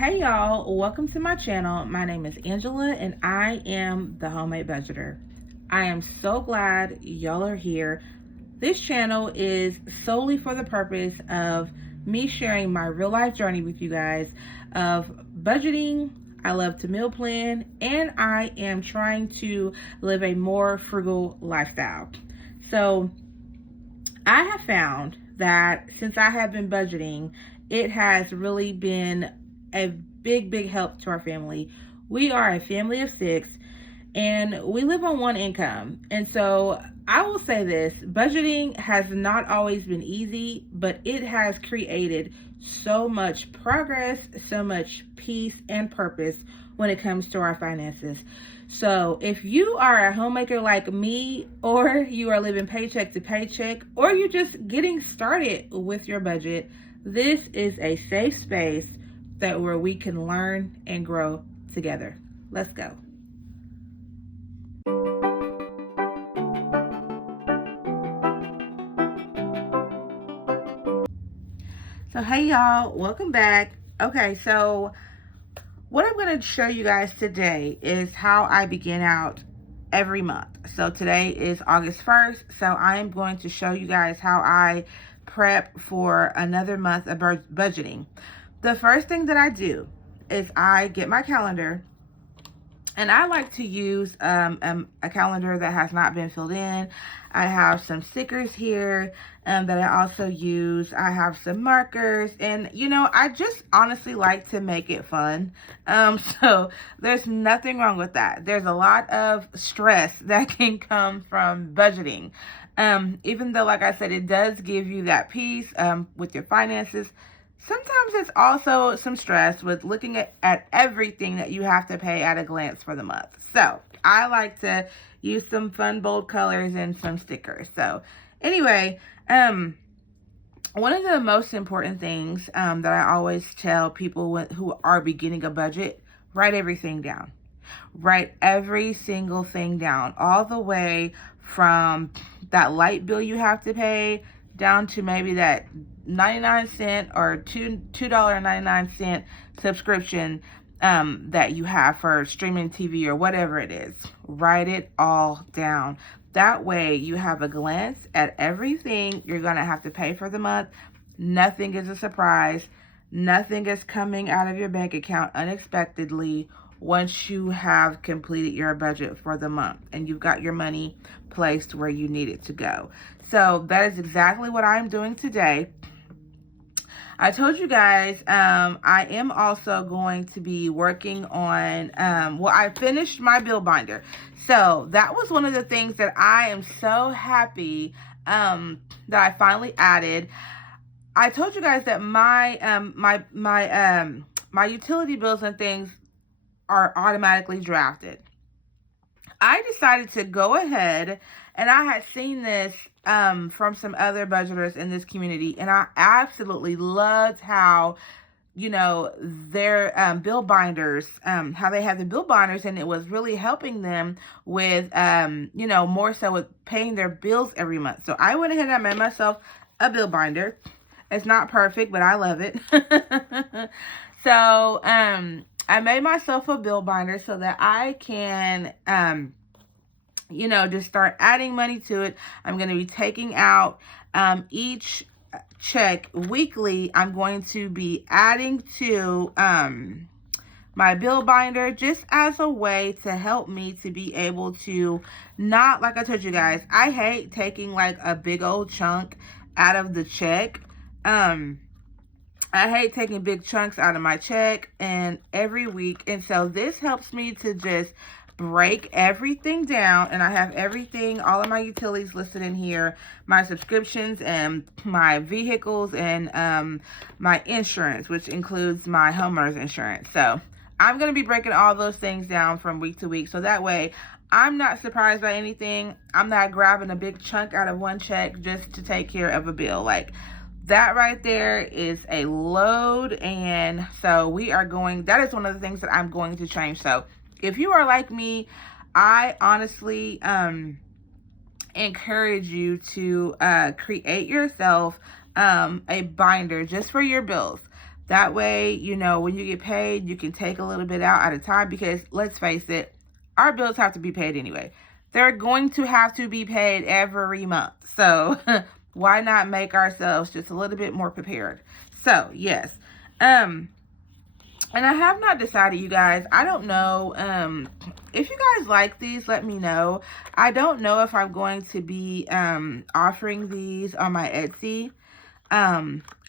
Hey y'all, welcome to my channel. My name is Angela and I am the Homemade Budgeter. I am so glad y'all are here. This channel is solely for the purpose of me sharing my real life journey with you guys of budgeting. I love to meal plan and I am trying to live a more frugal lifestyle. So I have found that since I have been budgeting, it has really been a big help to our family. We are a family of 6 and we live on one income. And so I will say this, budgeting has not always been easy, but it has created so much progress, so much peace and purpose when it comes to our finances. So if you are a homemaker like me, or you are living paycheck to paycheck, or you're just getting started with your budget, this is a safe space where we can learn and grow together. Let's go. So hey y'all, welcome back. Okay, so what I'm going to show you guys today is how I begin out every month. So today is August 1st, so I am going to show you guys how I prep for another month of budgeting. The first thing that I do is I get my calendar, and I like to use a calendar that has not been filled in. I have some stickers here that I also use. I have some markers, and I just honestly like to make it fun. So there's nothing wrong with that. There's a lot of stress that can come from budgeting. Even though, like I said, it does give you that peace with your finances. Sometimes it's also some stress with looking at everything that you have to pay at a glance for the month. So I like to use some fun, bold colors and some stickers. So anyway, one of the most important things that I always tell people who are beginning a budget, write everything down. Write every single thing down, all the way from that light bill you have to pay down to maybe that 99-cent or $2.99 subscription that you have for streaming TV or whatever it is. Write it all down. That way you have a glance at everything you're going to have to pay for the month. Nothing is a surprise. Nothing is coming out of your bank account unexpectedly once you have completed your budget for the month and you've got your money placed where you need it to go. So that is exactly what I'm doing today. I told you guys I am also going to be working on, I finished my bill binder. So that was one of the things that I am so happy that I finally added. I told you guys that my utility bills and things are automatically drafted. I decided to go ahead, and I had seen this from some other budgeters in this community, and I absolutely loved how their bill binders, how they have the bill binders, and it was really helping them with more so with paying their bills every month. So I went ahead and I made myself a bill binder. It's not perfect, but I love it. So I made myself a bill binder so that I can just start adding money to it. I'm going to be taking out each check weekly. I'm going to be adding to my bill binder just as a way to help me to be able to not, like I told you guys, I hate taking like a big old chunk out of the check. I hate taking big chunks out of my check and every week. And so this helps me to just break everything down, and I have everything, all of my utilities listed in here, my subscriptions and my vehicles and my insurance, which includes my homeowner's insurance. So I'm going to be breaking all those things down from week to week, so that way I'm not surprised by anything. I'm not grabbing a big chunk out of one check just to take care of a bill. Like, that right there is a load. And so that is one of the things that I'm going to change. So if you are like me, I honestly encourage you to create yourself a binder just for your bills. That way, you know, when you get paid, you can take a little bit out at a time, because let's face it, our bills have to be paid anyway. They're going to have to be paid every month. So why not make ourselves just a little bit more prepared? So yes. And I have not decided, you guys. I don't know. If you guys like these, let me know. I don't know if I'm going to be offering these on my Etsy.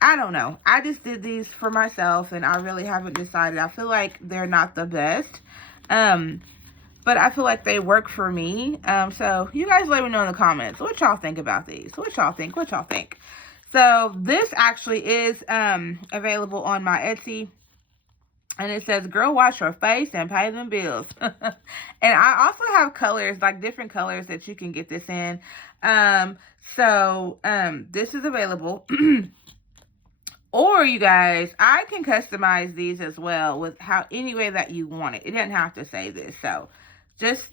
I don't know. I just did these for myself, and I really haven't decided. I feel like they're not the best. But I feel like they work for me. So you guys let me know in the comments what y'all think about these. What y'all think? What y'all think? So this actually is available on my Etsy. And it says, girl, wash your face and pay them bills. And I also have colors, like different colors that you can get this in. This is available. Or you guys, I can customize these as well with any way that you want it. It doesn't have to say this. So just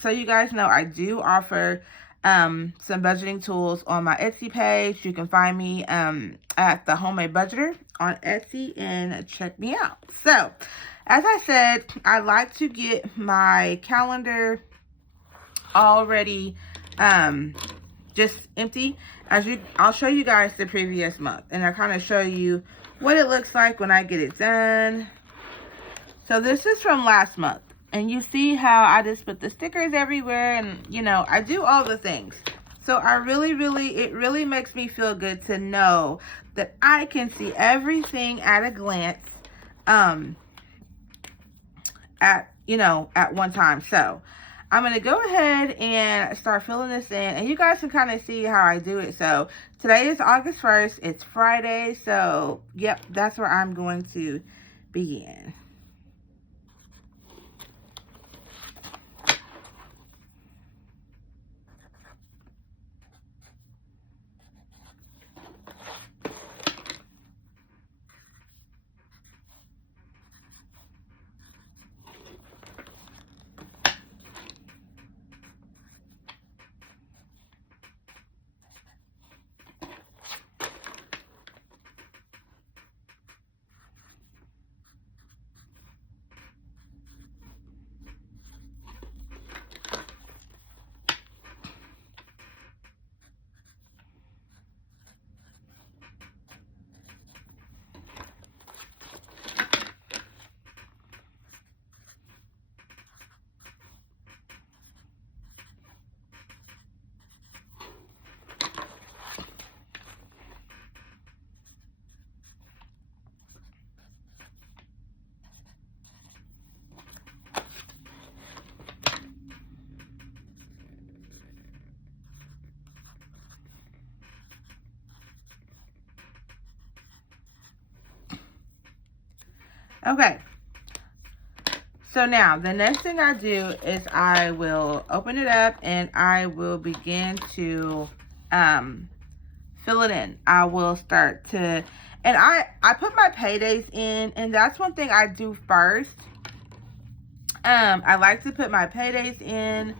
so you guys know, I do offer some budgeting tools on my Etsy page. You can find me at the Homemade Budgeter on Etsy and check me out. So as I said, I like to get my calendar already just empty. I'll show you guys the previous month, and I'll kind of show you what it looks like when I get it done. So this is from last month. And you see how I just put the stickers everywhere, and, you know, I do all the things. So it really makes me feel good to know that I can see everything at a glance, at one time. So I'm going to go ahead and start filling this in, and you guys can kind of see how I do it. So today is August 1st. It's Friday. So, yep, that's where I'm going to begin. Okay, so now the next thing I do is I will open it up and I will begin to fill it in. I will start to, and I put my paydays in, and that's one thing I do first. I like to put my paydays in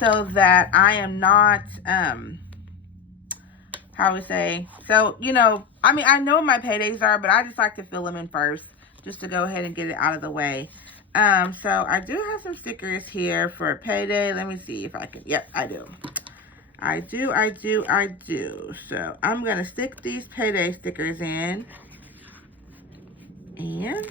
so that I am not, how we say, so, you know, I mean, I know what my paydays are, but I just like to fill them in first, just to go ahead and get it out of the way. So I do have some stickers here for payday. Let me see if I can, yep, I do. I do. So I'm going to stick these payday stickers in. And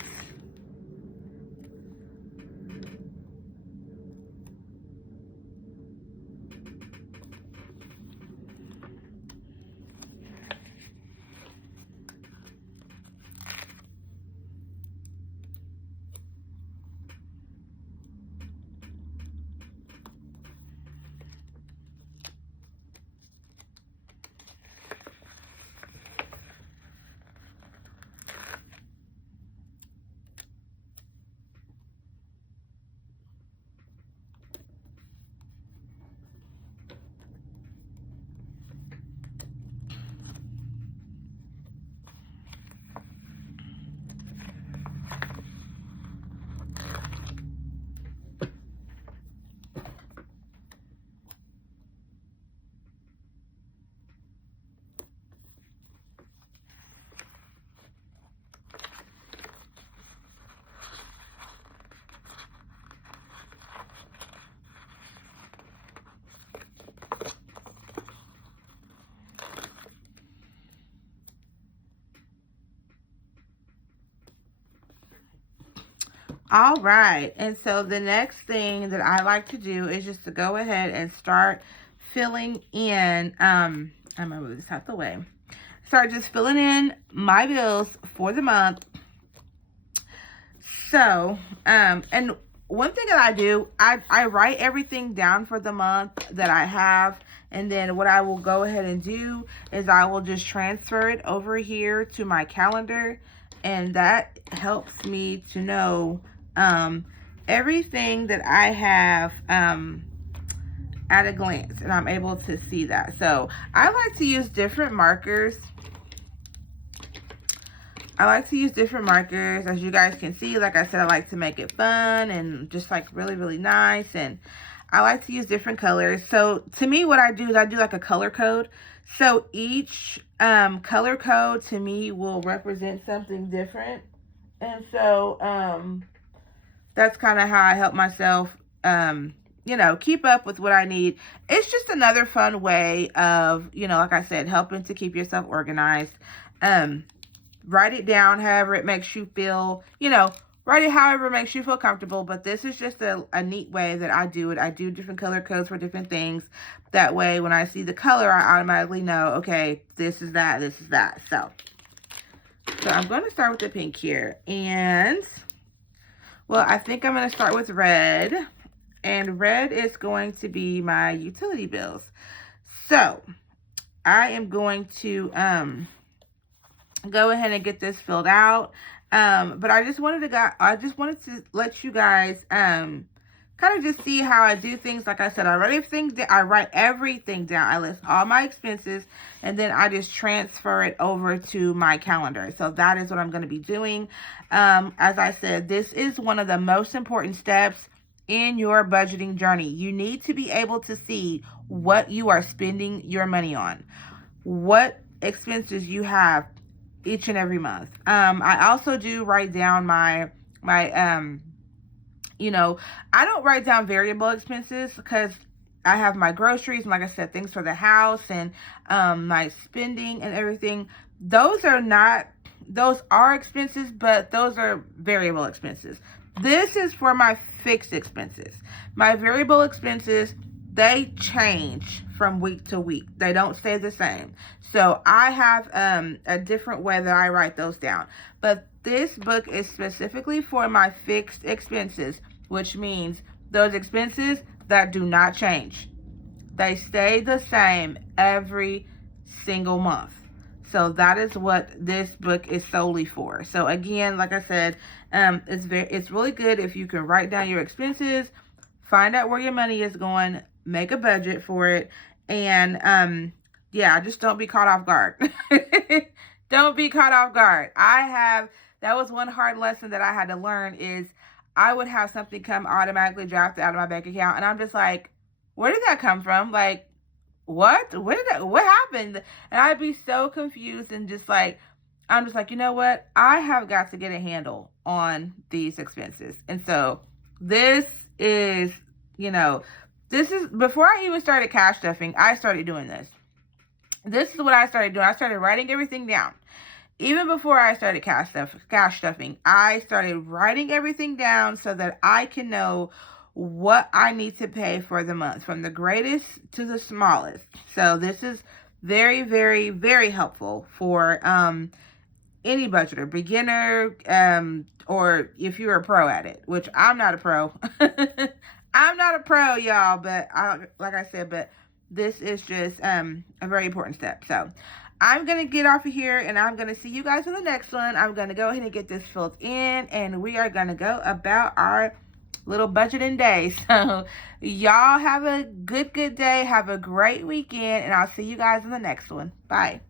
All right, and so the next thing that I like to do is just to go ahead and start filling in, I'm gonna move this out the way. Start just filling in my bills for the month. So, and one thing that I do, I write everything down for the month that I have. And then what I will go ahead and do is I will just transfer it over here to my calendar. And that helps me to know everything that I have at a glance. And I'm able to see that. So I like to use different markers. As you guys can see. Like I said, I like to make it fun and just like really, really nice. And I like to use different colors. So to me, what I do is I do like a color code. So each color code to me will represent something different. And so that's kind of how I help myself, keep up with what I need. It's just another fun way of, like I said, helping to keep yourself organized. Write it down however it makes you feel, write it however it makes you feel comfortable. But this is just a neat way that I do it. I do different color codes for different things. That way, when I see the color, I automatically know, okay, this is that, this is that. So I'm going to start with the pink here. And, well, I think I'm going to start with red. And red is going to be my utility bills. So I am going to go ahead and get this filled out. But I just wanted to let you guys kind of just see how I do things. Like I said, I write everything down. I list all my expenses, and then I just transfer it over to my calendar. So that is what I'm going to be doing. As I said, this is one of the most important steps in your budgeting journey. You need to be able to see what you are spending your money on, what expenses you have each and every month. I also do write down my I don't write down variable expenses because I have my groceries and, like I said, things for the house and my spending and everything. Those are expenses, but those are variable expenses. This is for my fixed expenses. My variable expenses, they change from week to week. They don't stay the same. So I have a different way that I write those down. But this book is specifically for my fixed expenses, which means those expenses that do not change. They stay the same every single month. So that is what this book is solely for. So again, like I said, it's really good if you can write down your expenses, find out where your money is going, make a budget for it, and just don't be caught off guard. Don't be caught off guard. That was one hard lesson that I had to learn is I would have something come automatically drafted out of my bank account, and I'm just like, where did that come from? Like, what happened? And I'd be so confused and I'm just like, you know what? I have got to get a handle on these expenses. And so this is before I even started cash stuffing, I started doing this. This is what I started doing. I started writing everything down. Even before I started cash stuffing, I started writing everything down so that I can know what I need to pay for the month, from the greatest to the smallest. So this is very, very, very helpful for any budgeter, beginner, or if you're a pro at it, which I'm not a pro. I'm not a pro, y'all, but like I said, this is just a very important step. So I'm going to get off of here, and I'm going to see you guys in the next one. I'm going to go ahead and get this filled in, and we are going to go about our little budgeting day. So y'all have a good day. Have a great weekend, and I'll see you guys in the next one. Bye.